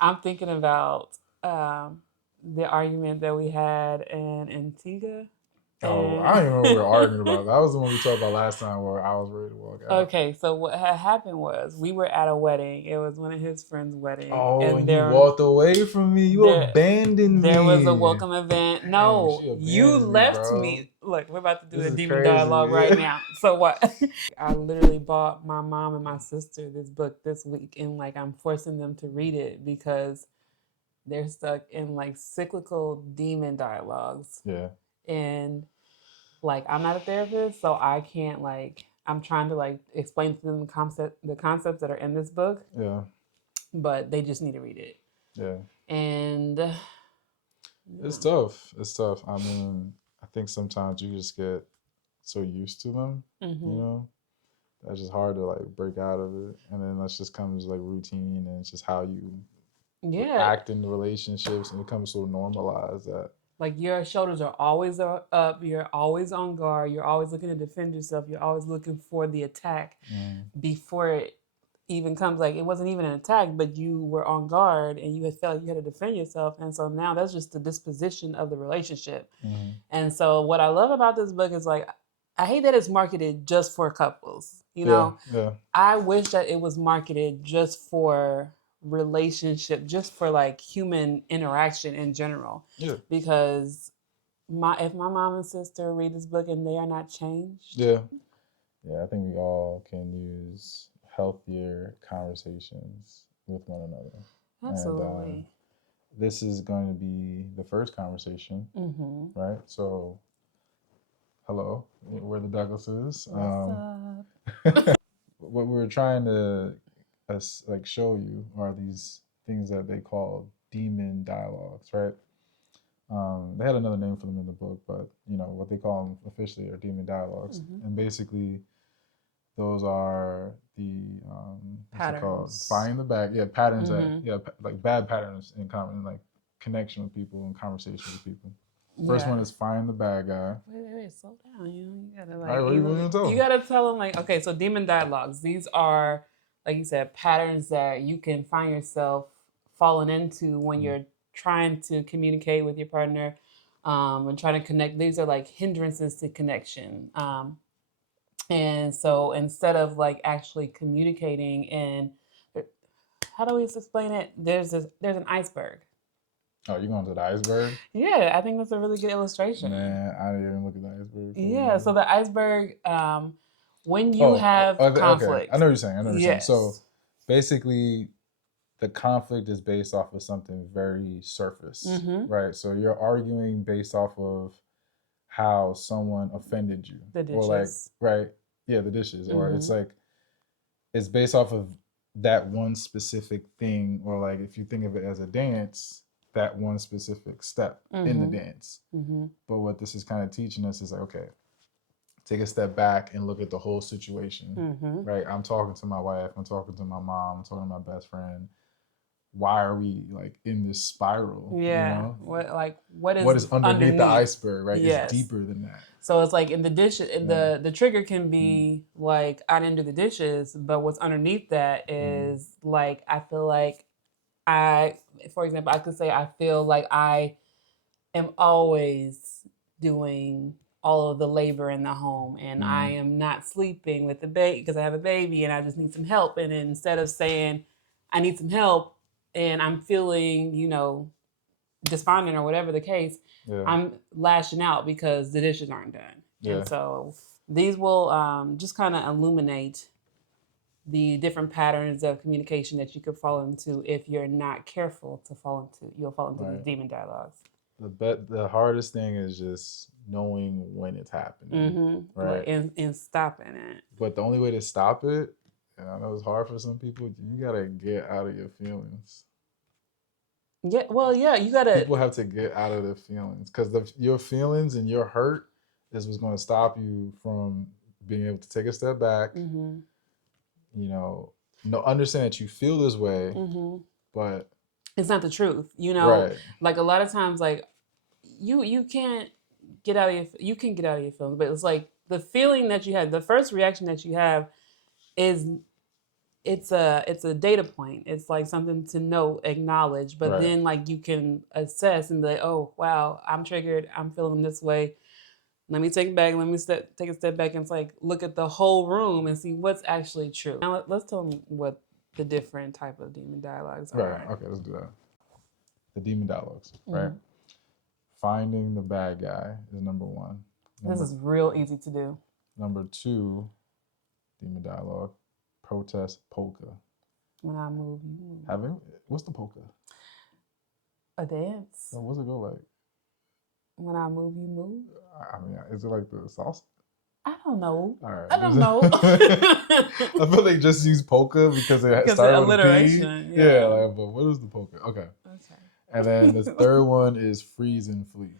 I'm thinking about the argument that we had in Antigua. Oh, I don't even remember what we were arguing about. That was the one we talked about last time where I was ready to walk out. Okay, so what had happened was we were at a wedding. It was one of his friends' wedding, Oh, and and you walked away from me. You there abandoned there was a me. welcome event. Dang, No, she you abandoned me, left bro. me. Look, we're about to do This a is demon dialogue right crazy. now. So what? I literally bought my mom and my sister this book this week, and like I'm forcing them to read it because they're stuck in like cyclical demon dialogues, Yeah, and like I'm not a therapist, so I can't like I'm trying to like explain to them the concepts that are in this book, yeah, but they just need to read it. yeah. And It's yeah. tough. It's tough. I mean, I think sometimes you just get so used to them, you Mm-hmm. know, that's just hard to like break out of it. And then that's just comes like routine and it's just how you Yeah, act in the relationships and it becomes so normalized that like your shoulders are always up, you're always on guard, you're always looking to defend yourself, you're always looking for the attack mm, before it even comes. Like it wasn't even an attack, but you were on guard and you had felt like you had to defend yourself, and so now that's just the disposition of the relationship. mm, And so what I love about this book is like I hate that it's marketed just for couples, yeah, yeah, I wish that it was marketed just for relationship, just for like human interaction in general. yeah, Because my if my mom and sister read this book and they are not changed, yeah. Yeah, I think we all can use healthier conversations with one another. And absolutely. this is going to be the first conversation, Mm-hmm. right? So, hello, we're the Douglases. What's up? What we were trying to like show you are these things that they call demon dialogues, right? They had another name for them in the book, but what they call them officially are demon dialogues, Mm-hmm. and basically those are the what's it called? Patterns. Find the bag. Yeah, patterns that Mm-hmm. like bad patterns in common, like connection with people and conversation with people. First Yeah. one is find the bad guy. Wait, slow down. You gotta All right, like what are you going to tell you them? gotta tell them like okay, so demon dialogues. These are like you said patterns that you can find yourself falling into when Mm, you're trying to communicate with your partner, and trying to connect. These are like hindrances to connection. And so instead of like actually communicating and how do we explain it? There's an iceberg. Oh, you going to the iceberg? Yeah, I think that's a really good illustration. Man, I didn't even look at the iceberg for Yeah, real. so the iceberg, when you Oh, have okay, okay. I conflict, know what you're saying. I know what you're saying. So yes. basically, the conflict is based off of something very surface, Mm-hmm. right? So you're arguing based off of how someone offended you, The or like, dishes. right? Yeah, the dishes, or it's Mm-hmm. like it's based off of that one specific thing, or like if you think of it as a dance, that one specific step in the Mm-hmm. dance. Mm-hmm. But what this is kind of teaching us is like, okay, take a step back and look at the whole situation, Mm-hmm. right? I'm talking to my wife, I'm talking to my mom, I'm talking to my best friend. Why are we like in this spiral? Yeah. What What is is underneath the underneath? iceberg, right? Is Yes. deeper than that. So it's like in the dish, Yeah. the trigger can Mm, be like I didn't do the dishes, but what's underneath that mm, is like I feel like I, for example, I could say I feel like I am always doing all of the labor in the home and I mm, am not sleeping with the baby because I have a baby and I just need some help. And instead of saying I need some help and I'm feeling, despondent or whatever the case, yeah. I'm lashing out because the dishes aren't done. Yeah. And so these will just kind of illuminate the different patterns of communication that you could fall into if you're not careful to fall into. You'll fall into these Right. demon dialogues. The hardest thing is just knowing when it's happening, Mm-hmm. Like right? and stopping it. But the only way to stop it, and I know it's hard for some people, you gotta get out of your feelings. Yeah. Well, yeah. You gotta. People have to get out of their feelings because your feelings and your hurt is what's going to stop you from being able to take a step back. Mm-hmm. You know, no, understand that you feel this way, Mm-hmm. but It's not the truth. right, Like a lot of times, like you can't get out of you can get out of your feelings, but it's like the feeling that you had, the first reaction that you have is it's a data point. It's like something to know, acknowledge, but Right. then like you can assess and be like, oh wow, I'm triggered, I'm feeling this way. Let me take it back. Let me take a step back and like look at the whole room and see what's actually true. Now let's tell them what the different type of demon dialogues Right. are. Okay, let's do that. The demon dialogues, right? Mhm. Finding the bad guy is number one. This is real easy to do. Number two, demon dialogue, protest polka. When I move, you move. Having what's the polka? A dance. What's it go like? When I move, you move. I mean, is it like the salsa? I don't know. All right. I don't know. I feel they just use polka because it started with a P. alliteration. Yeah, like, but what is the polka? Okay. Okay. And then the third one is freeze and flee.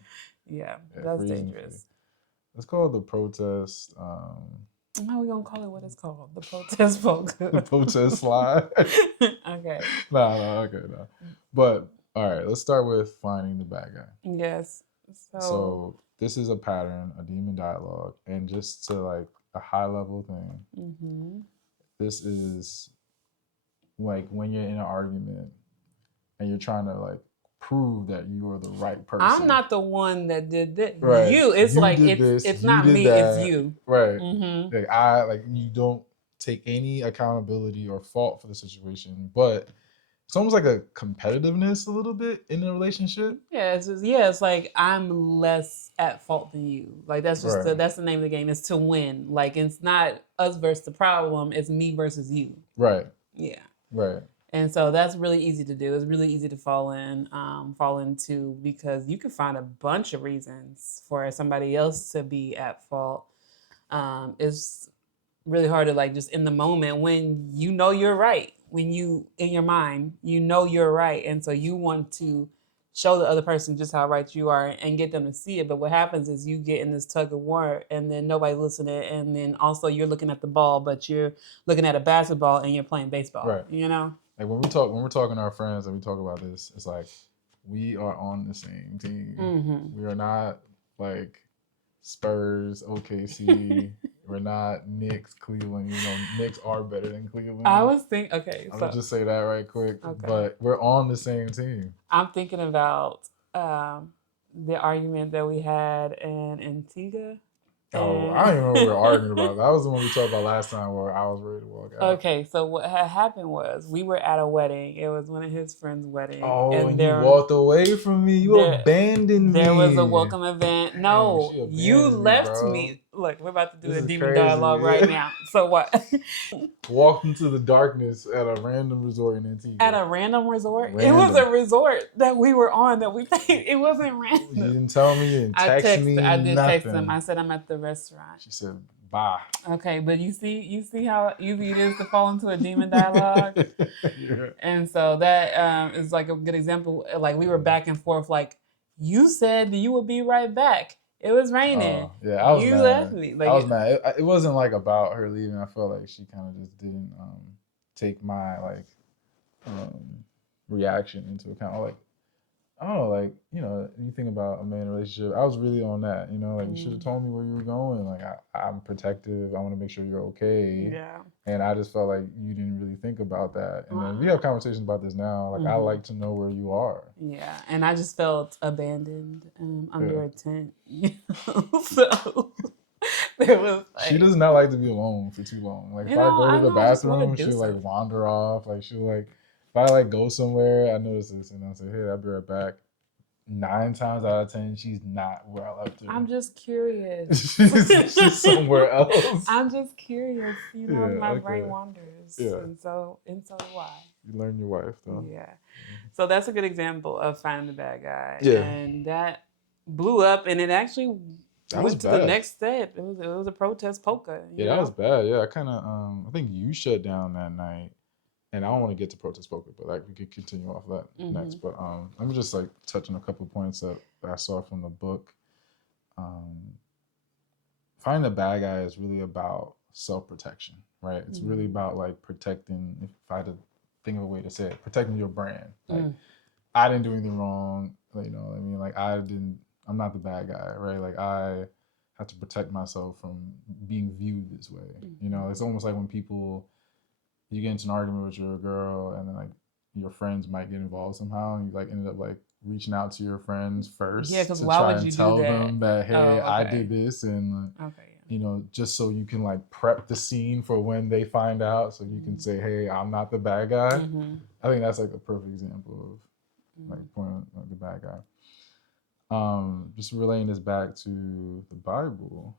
Yeah, that's dangerous. It's called the protest. How are we gonna call it what it's called? The protest polka. The protest slide. Okay. No. But all right, let's start with finding the bad guy. Yes. So this is a pattern, a demon dialogue, and just to like a high level thing. Mm-hmm. This is like when you're in an argument and you're trying to like prove that you are the right person. I'm not the one that did this. Right. You. It's you like did it's not me. that. It's you. Right. Mm-hmm. Like you don't take any accountability or fault for the situation, but it's almost like a competitiveness a little bit in a relationship. Yeah, it's like I'm less at fault than you. Like that's just Right. that's the name of the game, is to win. Like it's not us versus the problem, it's me versus you. Right. Yeah. Right. And so that's really easy to do. It's really easy to fall into, because you can find a bunch of reasons for somebody else to be at fault. It's really hard to like just in the moment when you know you're right, when you in your mind you know you're right, and so you want to show the other person just how right you are and get them to see it. But what happens is you get in this tug of war and then nobody's listening, and then also you're looking at the ball but you're looking at a basketball and you're playing baseball. Right. You know, like when we're talking to our friends and we talk about this, it's like we are on the same team. Mm-hmm. We are not like Spurs, OKC. We're not Knicks, Cleveland. You know, Knicks are better than Cleveland. I was thinking, okay, I'll just say that right quick. Okay. But we're on the same team. I'm thinking about the argument that we had in Antigua. Oh, I don't even know what we were arguing about. That was the one we talked about last time where I was ready to walk out. Okay, so what had happened was we were at a wedding. It was one of his friends' wedding. Oh, and you walked away from me. You abandoned me. There was a welcome event. No, Dang, you left me. Look, we're about to do a demon dialogue right now. So what? Walked into the darkness at a random resort in Antigua. At a random resort? It was a resort that we were on that we paid. It wasn't random. You didn't tell me. You didn't text me. I did nothing. text him. I said I'm at the restaurant. She said bye. Okay, but you see how easy it is to fall into a demon dialogue. Yeah. And so that is like a good example. Like we were back and forth. Like you said you would be right back. It was raining. Yeah, I was you mad. left me. Like, I was mad. It wasn't like about her leaving. I felt like she kind of just didn't take my like reaction into account. Like I don't know, like, you know, you think about a man in a relationship, I was really on that, you know, like you should have told me where you were going. Like I'm protective. I want to make sure you're okay. Yeah. And I just felt like you didn't really think about that. And then we have conversations about this now. Like I like to know where you are. Yeah. And I just felt abandoned under a tent. You know? So there was like, she does not like to be alone for too long. Like if I go to the bathroom, she'll like wander off. Like she'll like, if I like go somewhere, I notice this and I'll say, hey, I'll be right back. 9 times out of 10, she's not where I left her. I'm just curious. she's somewhere else. I'm just curious. You know, my brain wanders. Yeah. And so do I. You learn your wife, though. Yeah. So that's a good example of finding the bad guy. Yeah. And that blew up, and it actually went to the next step. It was a protest polka. Yeah, that was bad. Yeah, I kind of, I think you shut down that night. And I don't want to get to protest poker, but like we could continue off that next. But let me just like touch on a couple of points that I saw from the book. Finding the bad guy is really about self-protection, right? It's really about like protecting, if I had to think of a way to say it, protecting your brand. Like I didn't do anything wrong, you know what I mean? Like I'm not the bad guy, right? Like I have to protect myself from being viewed this way. You know, it's almost like when people you get into an argument with your girl, and then like your friends might get involved somehow, and you like ended up like reaching out to your friends Yeah, first because to why try would and you do tell that? them that, hey, Oh, I okay. did this, and Okay. you know, just so you can like prep the scene for when they find out, so you can say, hey, I'm not the bad guy. Mm-hmm. I think that's like the perfect example of like Mm-hmm. pointing like the bad guy. Just relating this back to the Bible,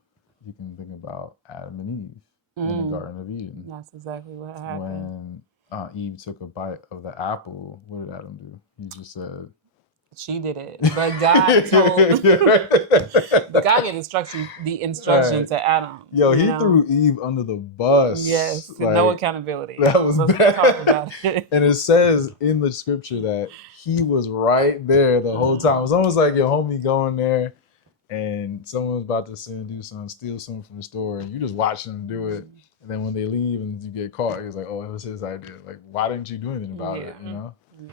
you can think about Adam and Eve in the Garden of Eden. That's exactly what happened. When Eve took a bite of the apple, what did Adam do? He just said, she did it, but God told. But God gave the instruction to Adam. Yo, he threw Eve under the bus. Yes, like, no accountability. That was Let's bad. talk about it. And it says in the scripture that he was right there the whole time. It was almost like your homie going there and someone's about to sin, do something, steal something from the store, and you just watching them do it. And then when they leave and you get caught, it's like, oh, it was his idea. Like, why didn't you do anything about it? You know? Yeah.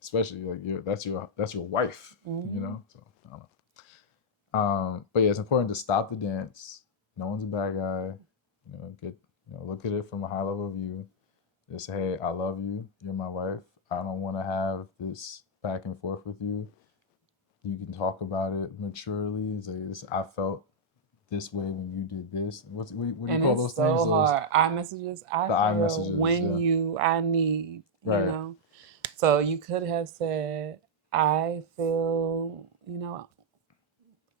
Especially like that's your wife. You know? So I don't know. But yeah, it's important to stop the dance. No one's a bad guy. You know, look at it from a high level view. Just say, hey, I love you. You're my wife. I don't want to have this back and forth with you. You can talk about it maturely. It's like I felt this way when you did this. What do you call those things? So hard. iMessages. I feel when I need. Right. You know. So you could have said, I feel,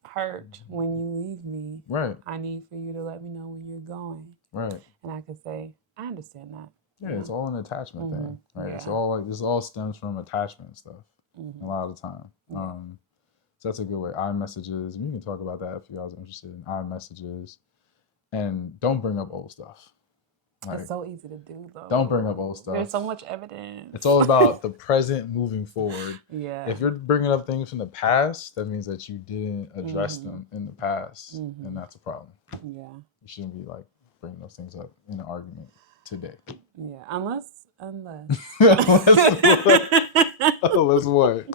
hurt when you leave me. Right. I need for you to let me know when you're going. Right. And I could say, I understand that. Yeah, it's all an attachment thing, right? Yeah. It's all like this all stems from attachment stuff a lot of the time. Yeah. So that's a good way. iMessages, and we can talk about that if you guys are interested in iMessages. And don't bring up old stuff. Like, it's so easy to do, though. Don't bring up old stuff. There's so much evidence. It's all about the present moving forward. Yeah. If you're bringing up things from the past, that means that you didn't address them in the past, and that's a problem. Yeah. You shouldn't be like bringing those things up in an argument today. Yeah, unless. Unless what?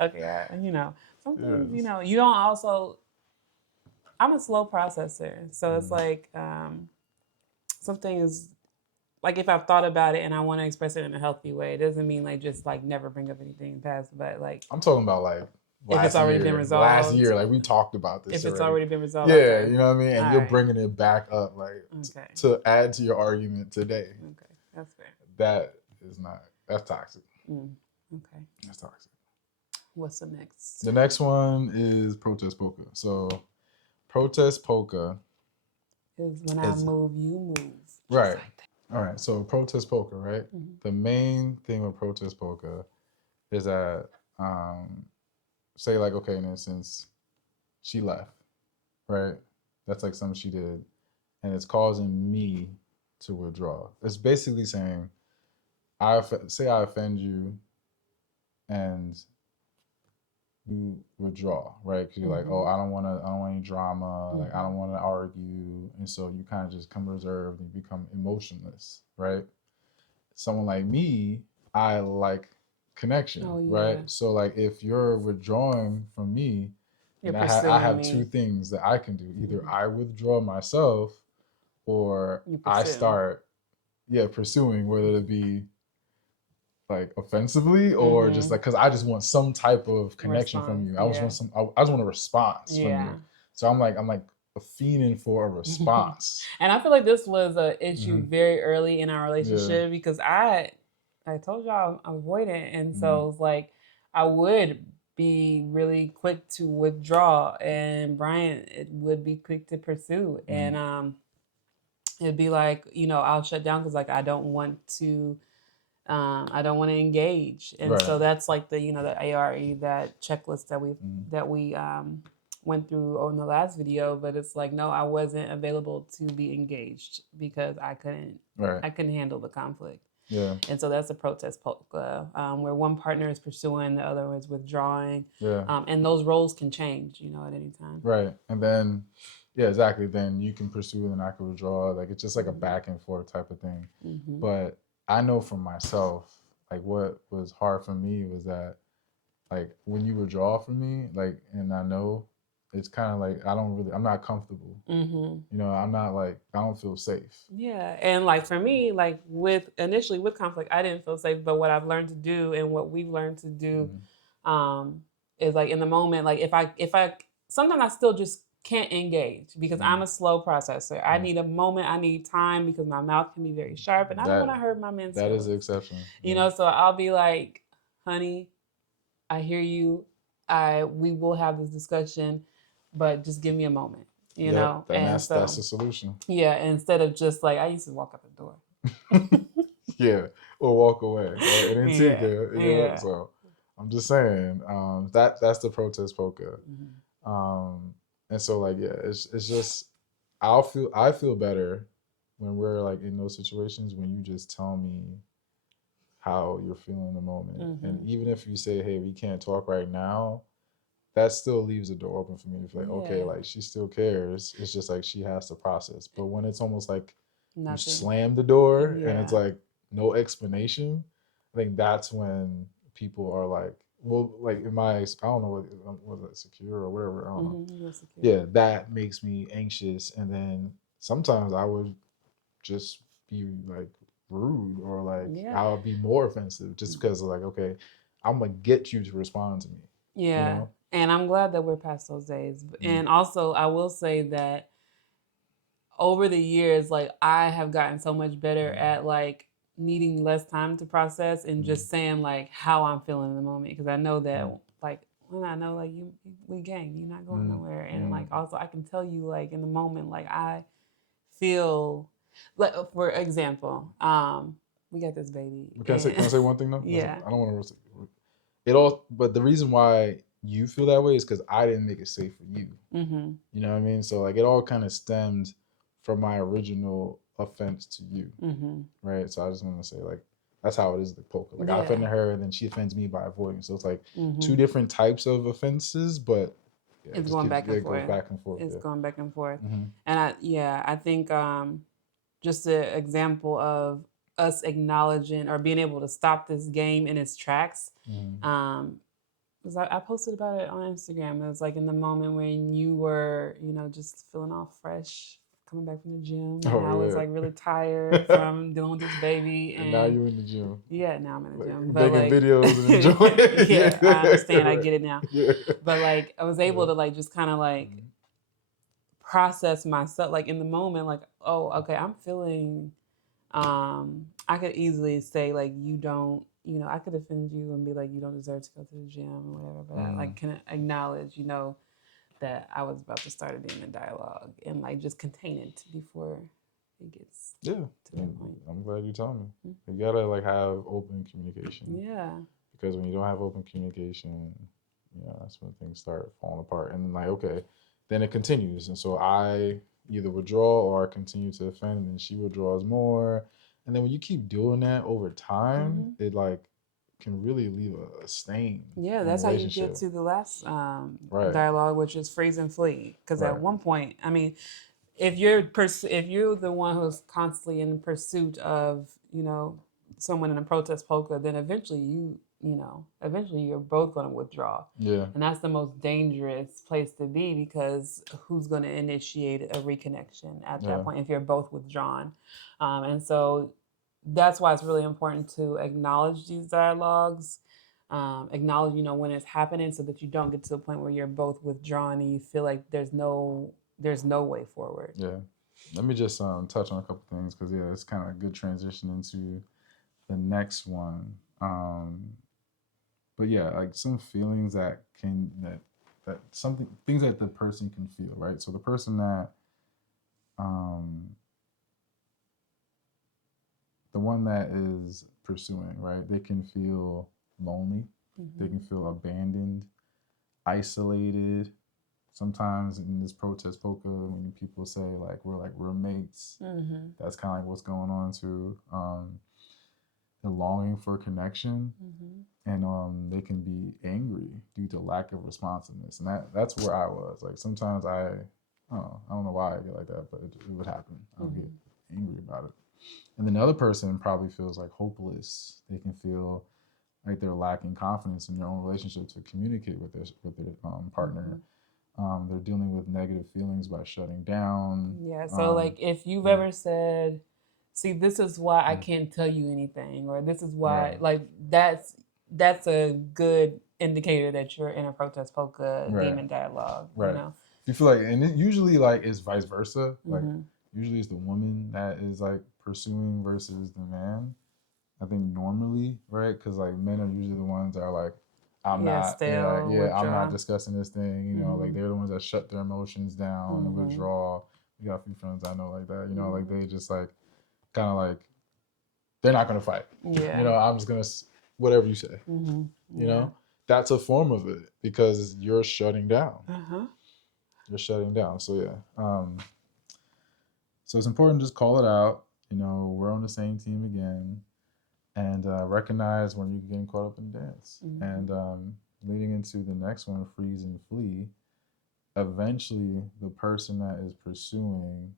Okay, something, you don't also. I'm a slow processor, so it's like some things, like if I've thought about it and I want to express it in a healthy way, it doesn't mean like just like never bring up anything in the past, but like I'm talking about like if it's already been resolved. Last year, like we talked about this. If it's already been resolved. Yeah, okay. You know what I mean? And you're bringing it back up like to add to your argument today. Okay, that's fair. That's toxic. Okay. That's toxic. What's the next? The next one is protest polka. So protest polka is when I move, you move. Right. All right. So protest polka, right? The main thing with protest polka is that say like, okay, in instance, she left, right? That's like something she did, and it's causing me to withdraw. It's basically saying, I offend you, and you withdraw, right? Because you're like, oh, I don't want any drama, like I don't want to argue, and so you kind of just become reserved and you become emotionless, right? Someone like me, I like connection, right? So like if you're withdrawing from me, I have two things that I can do. Either I withdraw myself, or I start pursuing, whether it be like offensively or just like because I just want some type of connection from you. I just want a response from you. So I'm like fiending for a response. And I feel like this was an issue very early in our relationship because I told y'all I'm avoidant, and so it's like I would be really quick to withdraw, and Brian would be quick to pursue, and it'd be like I'll shut down because like I don't want to engage, and so that's like the the ARE, that checklist that we went through on the last video. But it's like, no, I wasn't available to be engaged because I couldn't handle the conflict. Yeah. And so that's a protest polka, where one partner is pursuing, the other is withdrawing. Yeah. And those roles can change, at any time. Right. And then, yeah, exactly. Then you can pursue and I can withdraw. Like it's just like a back and forth type of thing. But I know for myself, like what was hard for me was that, like when you withdraw from me, like, and I know it's kind of like I'm not comfortable. Mm-hmm. You know, I'm not like, I don't feel safe. Yeah, and like for me, like with initially with conflict, I didn't feel safe. But what I've learned to do, and what we've learned to do, um, is like in the moment, like if I sometimes I still just can't engage because I'm a slow processor. I need a moment. I need time because my mouth can be very sharp, and I don't want to hurt my man's That is feelings. the exception. You know, so I'll be like, honey, I hear you. We will have this discussion, but just give me a moment. You know, and and that's so the solution. yeah, instead of just like I used to walk out the door. Yeah, or walk away. Right? In Antigua, Yeah. So I'm just saying, that's the protest polka. And so like, yeah, it's just I feel better when we're like in those situations when you just tell me how you're feeling in the moment. And even if you say, hey, we can't talk right now, that still leaves the door open for me to feel like, okay, like she still cares. It's just like she has to process. But when it's almost like you slam the door and it's like no explanation, I think that's when people are like, well, like in my, I don't know what was it, secure or whatever. I don't know. Yeah, that makes me anxious. And then sometimes I would just be like rude or like I'll be more offensive just because like, okay, I'm gonna get you to respond to me. Yeah. You know? And I'm glad that we're past those days. And also I will say that over the years, like I have gotten so much better at like needing less time to process and just saying like how I'm feeling in the moment. Because I know that like when I know like we gang, you're not going nowhere. And like also I can tell you like in the moment, like I feel like for example, we got this baby. Can I say one thing though? Yeah. I don't want to it all, but the reason why you feel that way is because I didn't make it safe for you. You know what I mean? So like it all kind of stemmed from my original offense to you, right? So I just want to say like that's how it is with polka. Like I offended her, and then she offends me by avoiding. So it's like two different types of offenses, but it's going back and forth. It goes back and forth. It's going back and forth. And I think just an example of us acknowledging or being able to stop this game in its tracks. Because I posted about it on Instagram. It was like in the moment when you were, you know, just feeling all fresh, coming back from the gym, and I was like really tired from dealing with this baby. And now you're in the gym. Yeah, now I'm in the gym. But making videos and enjoying it. Yeah, I understand. I get it now. But like I was able to like just kind of like process myself like in the moment, like, oh, okay, I'm feeling I could easily say like you don't, you know, I could offend you and be like you don't deserve to go to the gym or whatever, but I like can acknowledge, you know, that I was about to start a demon dialogue and like just contain it before it gets to that point. I'm glad you told me. You gotta like have open communication. Yeah. Because when you don't have open communication, you know, that's when things start falling apart. And then like, okay, then it continues. And so I either withdraw or I continue to offend, and she withdraws more. And then when you keep doing that over time, it like can really leave a stain. Yeah, that's how you get to the last dialogue, which is freeze and flee. Because at one point, I mean, if you're the one who's constantly in pursuit of, you know, someone in a protest polka, then eventually you're both going to withdraw. Yeah. And that's the most dangerous place to be because who's going to initiate a reconnection at that point if you're both withdrawn? And so that's why it's really important to acknowledge these dialogues, acknowledge, you know, when it's happening so that you don't get to a point where you're both withdrawn and you feel like there's no way forward. Yeah. Let me just touch on a couple things because it's kind of a good transition into the next one. But yeah, like some feelings that something things that the person can feel, right? So the person that the one that is pursuing, right? They can feel lonely. They can feel abandoned, isolated. Sometimes in this protest polka, when people say like we're like roommates, that's kind of like what's going on too. The longing for connection, and they can be angry due to lack of responsiveness, and that's where I was. Like sometimes I don't know why I get like that, but it would happen. I would get angry about it, and then the other person probably feels like hopeless. They can feel like they're lacking confidence in their own relationship to communicate with their partner. They're dealing with negative feelings by shutting down. Yeah. So like if you've ever said, see, this is why I can't tell you anything, or this is why, Right. like that's a good indicator that you're in a protest polka Right. demon dialogue. Right. You know. You feel like, and it usually like it's vice versa. Like Mm-hmm. usually it's the woman that is like pursuing versus the man. I think normally, right? Because like men are usually the ones that are like, I'm Yeah, not, stale, I'm not withdraw. discussing this thing. You know, like Mhm. they're the ones that shut their emotions down and Mhm. withdraw. We got a few friends I know like that. You know, like Mhm. they just like kind of like they're not gonna fight. Yeah. You know, I'm just gonna whatever you say. Mhm. You Yeah. know, that's a form of it because you're shutting down. Uh-huh. You're shutting down. So yeah. So it's important to just call it out. You know, we're on the same team again, and recognize when you're getting caught up in dance. Mhm. And leading into the next one, freeze and flee. Eventually, the person that is pursuing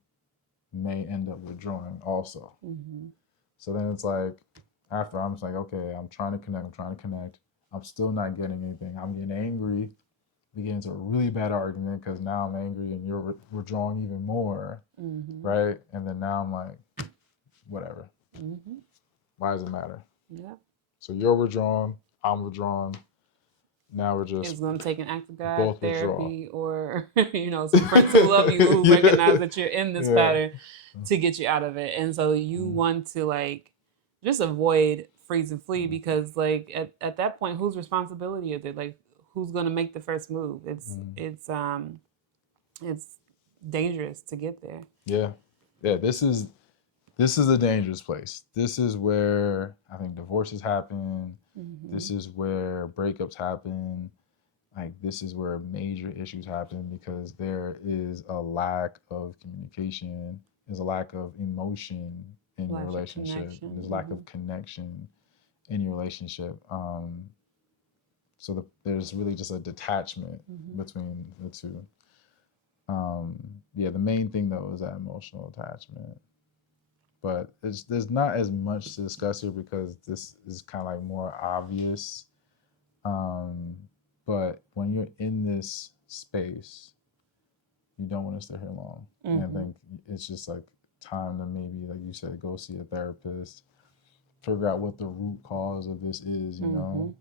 may end up withdrawing also. Mhm. So then it's like, after I'm just like, okay, I'm trying to connect. I'm trying to connect. I'm still not getting anything. I'm getting angry. We get into a really bad argument because now I'm angry and you're withdrawing even more, Mhm. right? And then now I'm like, whatever. Mhm. Why does it matter? Yeah. So you're withdrawn. I'm withdrawn. Now we're It's just gonna take an act of God both withdraw. therapy, or some friends who love you who Yeah. recognize that you're in this Yeah. pattern to get you out of it. And so you want to like just avoid freeze and flee, because like at that point, whose responsibility is it? Like who's gonna make the first move? It's dangerous to get there. Yeah. Yeah. This is a dangerous place. This is where I think divorces happen. Mm-hmm. This is where breakups happen. Like this is where major issues happen because there is a lack of communication. There's a lack of emotion in your relationship. There's a lack of connection in your relationship. So there's really just a detachment between the two. Yeah, the main thing though is that emotional attachment. But there's not as much to discuss here because this is kind of like more obvious. But when you're in this space, you don't want to stay here long. And I think it's just like time to maybe, like you said, go see a therapist, figure out what the root cause of this is, you know.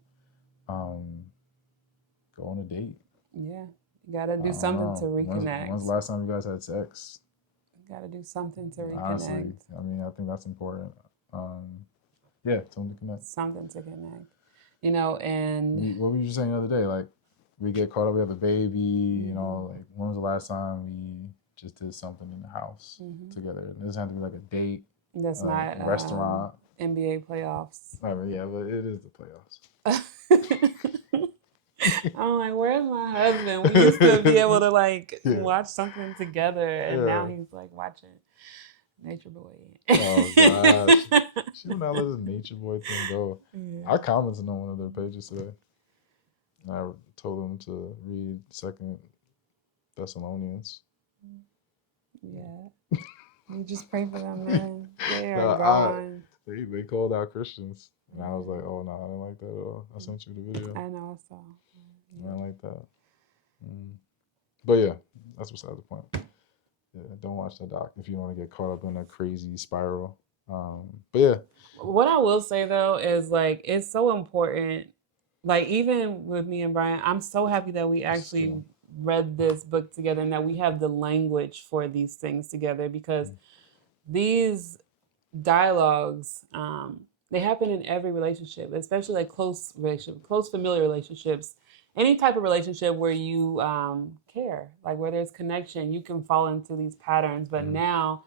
Go on a date. Yeah. You gotta do something to reconnect. When's the last time you guys had sex? You gotta do something to reconnect. Honestly, I mean, I think that's important. Yeah, something to connect. Something to connect. You know, and what were you saying the other day? Like, we get caught up, we have a baby, you know, like, when was the last time we just did something in the house together? It doesn't have to be like a date. That's not a restaurant. NBA playoffs. I mean, yeah, but it is the playoffs. I'm like, where's my husband? We used to be able to like watch something together, and now he's like watching Nature Boy. Oh gosh, she would not let the Nature Boy thing go. Yeah. I commented on one of their pages today. And I told them to read 2 Thessalonians. Yeah, you just pray for them, man. They are gone. They called out Christians, and I was like, oh no, I didn't like that at all. I sent you the video. I know, I saw. I didn't like that. But yeah, that's beside the point. Yeah, don't watch that doc if you want to get caught up in a crazy spiral. But yeah. What I will say though is like it's so important. Like even with me and Brian, I'm so happy that we actually read this book together and that we have the language for these things together, because these dialogues, they happen in every relationship, especially like close relationship, close familiar relationships, any type of relationship where you care, like where there's connection, you can fall into these patterns. But now,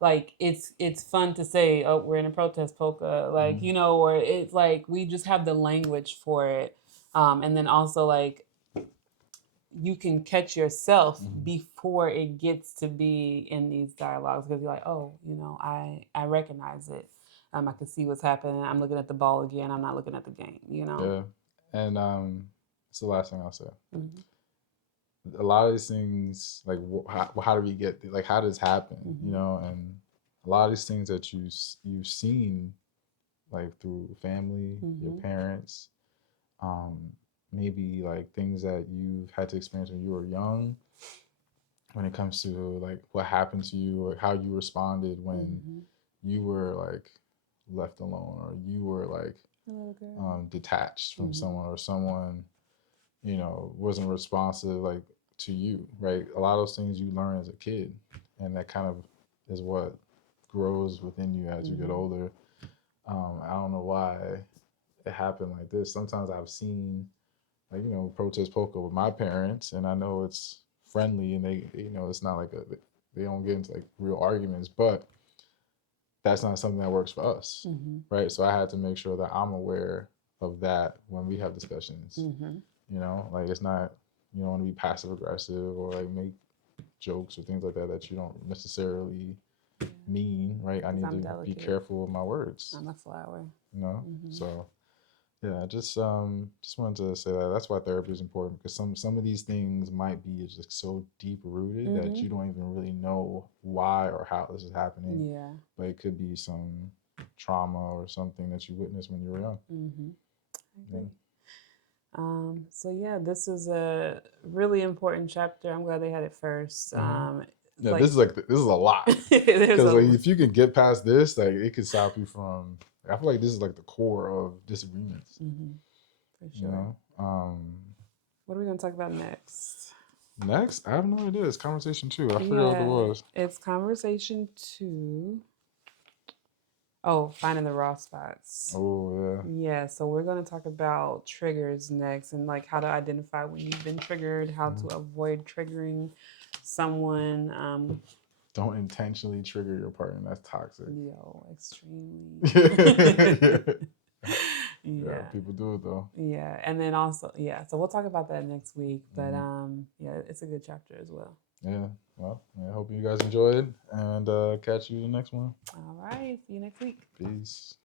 like it's fun to say, oh, we're in a protest polka, like or it's like we just have the language for it, and then also like you can catch yourself before it gets to be in these dialogues, because you're like, oh, I recognize it. I can see what's happening. I'm looking at the ball again. I'm not looking at the game. Yeah, and it's the last thing I'll say. A lot of these things, like how do we get like how does this happen? And a lot of these things that you've seen, like through family, your parents, maybe like things that you've had to experience when you were young, when it comes to like what happened to you or how you responded when you were like left alone, or you were like detached from someone, or someone, you know, wasn't responsive like to you, right? A lot of those things you learn as a kid, and that kind of is what grows within you as you get older. I don't know why it happened like this. Sometimes I've seen, like, you know, protest poker with my parents, and I know it's friendly, and they, you know, it's not like they don't get into like real arguments, but that's not something that works for us, right? So I had to make sure that I'm aware of that when we have discussions. You know, like, it's not, you don't want to be passive aggressive or like make jokes or things like that that you don't necessarily mean, right? I need to be careful with my words. I'm a flower. You know, so yeah, just wanted to say that that's why therapy is important, because some of these things might be just so deep rooted that you don't even really know why or how this is happening. Yeah. But it could be some trauma or something that you witnessed when you were young. I agree. So yeah, this is a really important chapter. I'm glad they had it first. Yeah, this is a lot, because like, if you can get past this, like, it could stop you from. I feel like this is like the core of disagreements. For sure. You know. What are we gonna talk about next? Next, I have no idea. It's conversation 2. I forgot what it was. It's conversation 2. Oh, finding the raw spots. Oh, yeah. Yeah, so we're going to talk about triggers next, and like how to identify when you've been triggered, how to avoid triggering someone. Don't intentionally trigger your partner. That's toxic. Yo, extremely. Yeah, people do it though. Yeah, and then also, yeah, so we'll talk about that next week, but yeah, it's a good chapter as well. Yeah, well, I hope you guys enjoyed, and catch you in the next one. All right, see you next week. Peace.